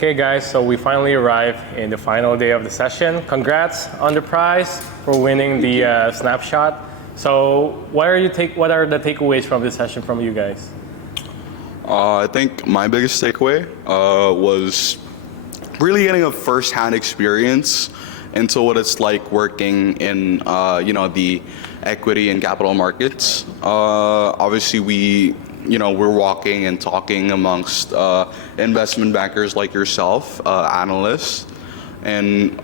Okay guys, so we finally arrived in the final day of the session. Congrats on the prize for winning the snapshot. So what are the takeaways from this session from you guys? I think my biggest takeaway was really getting a first-hand experience into what it's like working in the equity and capital markets. Obviously, we're walking and talking amongst investment bankers like yourself, analysts, and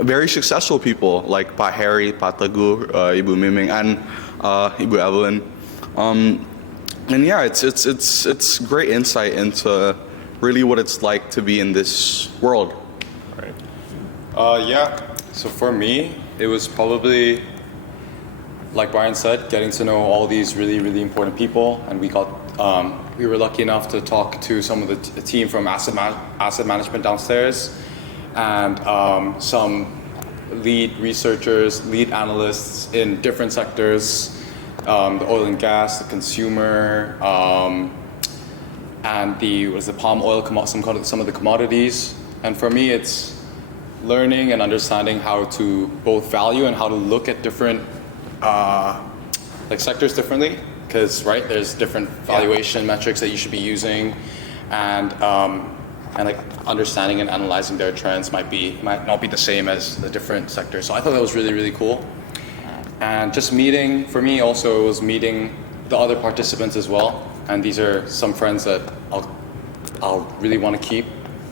very successful people like Pak Harry, Pak Teguh, Ibu Miming, and Ibu Evelyn. And yeah, it's great insight into really what it's like to be in this world. Right. Yeah. So for me, it was probably, like Brian said, getting to know all these really, really important people, and we were lucky enough to talk to some of the team from asset management downstairs, and some lead researchers, lead analysts in different sectors, the oil and gas, the consumer, and the palm oil, some of the commodities. And for me, it's learning and understanding how to both value and how to look at different sectors differently, because there's different valuation metrics that you should be using, and understanding and analyzing their trends might not be the same as the different sectors. So I thought that was really, really cool. And just for me also, it was meeting the other participants as well. And these are some friends that I'll really want to keep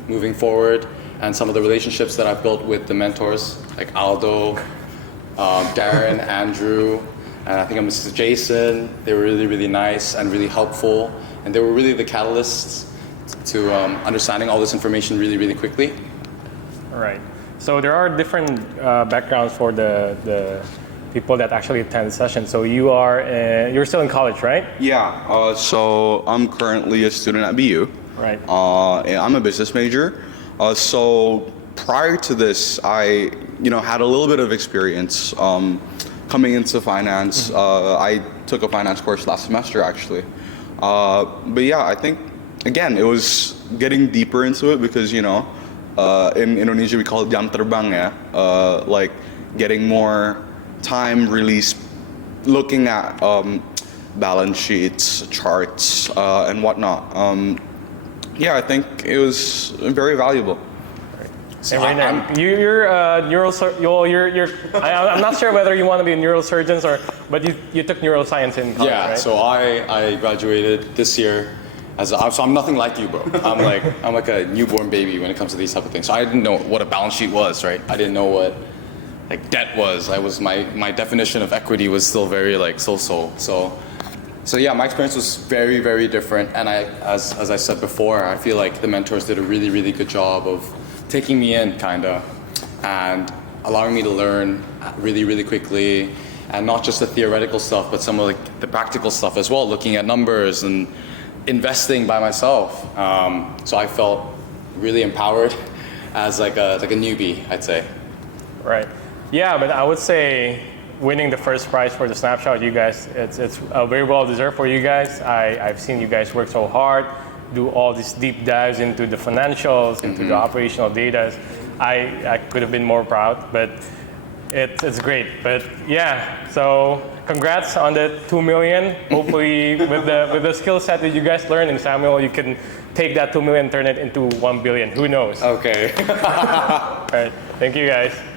moving forward. And some of the relationships that I've built with the mentors, like Aldo, Darren, Andrew, and I think I'm Mrs. Jason. They were really, really nice and really helpful. And they were really the catalysts to understanding all this information really, really quickly. All right. So there are different backgrounds for the people that actually attend the session. So you're still in college, right? Yeah. So I'm currently a student at BU. Right. I'm a business major. So prior to this, I had a little bit of experience coming into finance. I took a finance course last semester actually. But yeah, I think again it was getting deeper into it because in Indonesia we call it jam terbang ya, like getting more time really looking at balance sheets, charts, and whatnot. Yeah, I think it was very valuable. So and right now, you're I'm not sure whether you want to be a neurosurgeon but you took neuroscience in college, yeah, right? So I graduated this year so I'm nothing like you, bro. I'm like a newborn baby when it comes to these type of things. So I didn't know what a balance sheet was, right? I didn't know what debt was. My definition of equity was still very so. So yeah, my experience was very, very different. And as I said before, I feel like the mentors did a really, really good job of taking me in and allowing me to learn really, really quickly, and not just the theoretical stuff, but some of the practical stuff as well, looking at numbers and investing by myself. So I felt really empowered as like a newbie, I'd say. Right. Yeah, but I would say winning the first prize for the snapshot, you guys, it's very well deserved for you guys. I've seen you guys work so hard, do all these deep dives into the financials, into the operational data. I could have been more proud, but it's great. But yeah, so congrats on the 2 million. Hopefully with the skill set that you guys learned in Samuel, you can take that 2 million, turn it into 1 billion. Who knows? Okay. All right. Thank you guys.